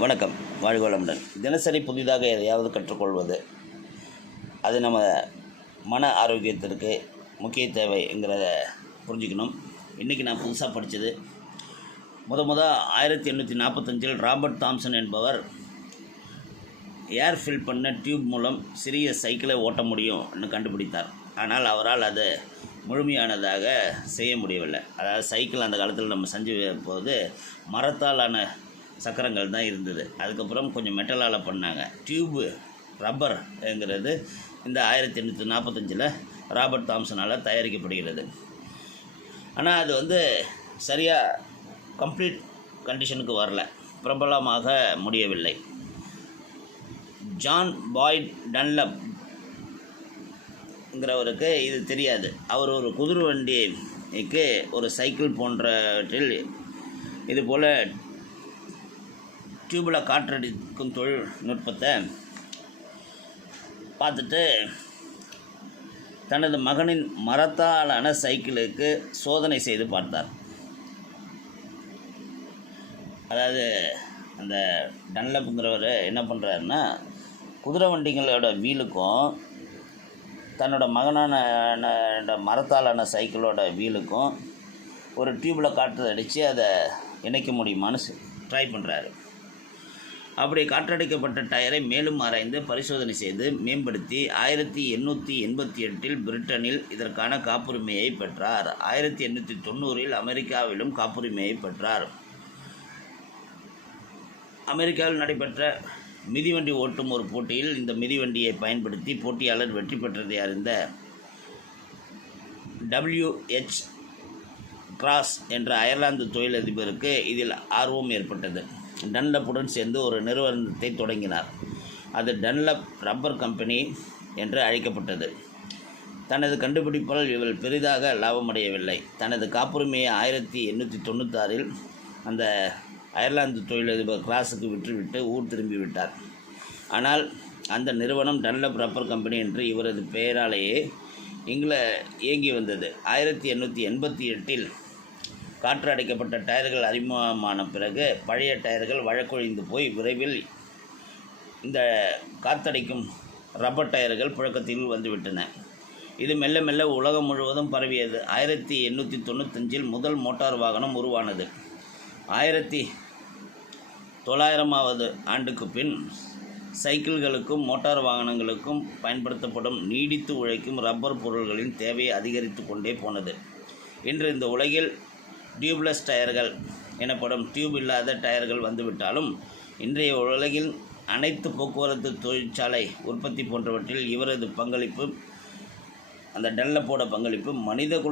வணக்கம். வாழ்வளமுடன் தினசரி புதிதாக எதையாவது கற்றுக்கொள்வது. அது நம்ம மன ஆரோக்கியத்திற்கு முக்கிய தேவைங்கிறத புரிஞ்சுக்கணும். இன்றைக்கி நான் புதுசாக படித்தது முத முத ஆயிரத்தி எண்ணூற்றி நாற்பத்தஞ்சில் ராபர்ட் தாம்சன் என்பவர் ஏர் ஃபில் பண்ண டியூப் மூலம் சிறிய சைக்கிளை ஓட்ட முடியும்னு கண்டுபிடித்தார். ஆனால் அவரால் அது முழுமையானதாக செய்ய முடியவில்லை. அதாவது சைக்கிள் அந்த காலத்தில் நம்ம செஞ்சு போது மரத்தாலான சக்கரங்கள் தான் இருந்தது. அதுக்கப்புறம் கொஞ்சம் மெட்டலால் பண்ணாங்க. டியூபு ரப்பர்ங்கிறது இந்த ஆயிரத்தி எண்ணூற்றி நாற்பத்தஞ்சில் ராபர்ட் தாம்சனால் தயாரிக்கப்படுகிறது. ஆனால் அது வந்து சரியாக கம்ப்ளீட் கண்டிஷனுக்கு வரல. பிரபலமாக முடியவில்லை. ஜான் பாய்ட் டன்லப் ங்கிறவருக்கு இது தெரியாது. அவர் ஒரு குதிரை வண்டிக்கு ஒரு சைக்கிள் போன்றவற்றில் இது போல் டியூப்பில் காற்றடிக்கும் தொழில்நுட்பத்தை பார்த்துட்டு தனது மகனின் மரத்தாலான சைக்கிளுக்கு சோதனை செய்து பார்த்தார். அதாவது அந்த டன்லப்புங்கிறவர் என்ன பண்ணுறாருன்னா குதிரை வண்டிகளோட வீலுக்கும் தன்னோட மகனான மரத்தாலான சைக்கிளோட வீலுக்கும் ஒரு டியூப்பில் காற்று அடித்து அதை இணைக்க முடியுமான்னு ட்ரை பண்ணுறாரு அப்படி காற்றடைக்கப்பட்ட டயரை மேலும் ஆராய்ந்து பரிசோதனை செய்து மேம்படுத்தி ஆயிரத்தி எண்ணூற்றி எண்பத்தி எட்டில் பிரிட்டனில் இதற்கான காப்புரிமையை பெற்றார். ஆயிரத்தி எண்ணூற்றி தொண்ணூறில் அமெரிக்காவிலும் காப்புரிமையை பெற்றார். அமெரிக்காவில் நடைபெற்ற மிதிவண்டி ஓட்டும் ஒரு போட்டியில் இந்த மிதிவண்டியை பயன்படுத்தி போட்டியாளர் வெற்றி பெற்றதை அறிந்த டபிள்யூஹெச் கிராஸ் என்ற அயர்லாந்து தொழிலதிபருக்கு இதில் ஆர்வம் ஏற்பட்டது. டன்லப்புடன் சேர்ந்து ஒரு நிறுவனத்தை தொடங்கினார். அது டன்லப் ரப்பர் கம்பெனி என்று அழைக்கப்பட்டது. தனது கண்டுபிடிப்பால் இவள் பெரிதாக லாபமடையவில்லை. தனது காப்புரிமையை ஆயிரத்தி எண்ணூற்றி தொண்ணூத்தாறில் அந்த அயர்லாந்து தொழிலதிபர் கிளாஸுக்கு விற்றுவிட்டு ஊர் திரும்பி விட்டார் ஆனால் அந்த நிறுவனம் டன்லப் ரப்பர் கம்பெனி என்று இவரது பெயராலேயே இங்கில இயங்கி வந்தது. ஆயிரத்தி எண்ணூற்றி எண்பத்தி எட்டில் காற்று அடைக்கப்பட்ட டயர்கள் அறிமுகமான பிறகு பழைய டயர்கள் வழக்கொழிந்து போய் விரைவில் இந்த காத்தடைக்கும் ரப்பர் டயர்கள் புழக்கத்தில் வந்துவிட்டன. இது மெல்ல மெல்ல உலகம் முழுவதும் பரவியது. ஆயிரத்தி எண்ணூற்றி தொண்ணூத்தஞ்சில் முதல் மோட்டார் வாகனம் உருவானது. ஆயிரத்தி தொள்ளாயிரமாவது ஆண்டுக்கு பின் சைக்கிள்களுக்கும் மோட்டார் வாகனங்களுக்கும் பயன்படுத்தப்படும் நீடித்து உழைக்கும் ரப்பர் பொருள்களின் தேவை அதிகரித்து கொண்டே போனது. இன்று இந்த உலகில் டியூப்லெஸ் டயர்கள் எனப்படும் டியூப் இல்லாத டயர்கள் வந்துவிட்டாலும் இன்றைய உலகில் அனைத்து போக்குவரத்து தொழிற்சாலை உற்பத்தி போன்றவற்றில் இவரது பங்களிப்பு அந்த டெல்லப்போட பங்களிப்பு மனித